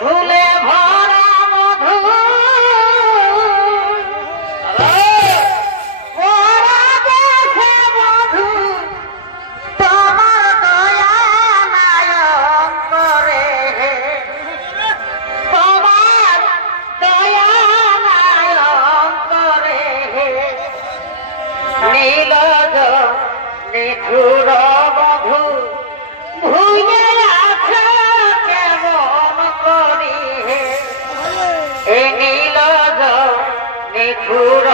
ভুলে ভয় নিঠুর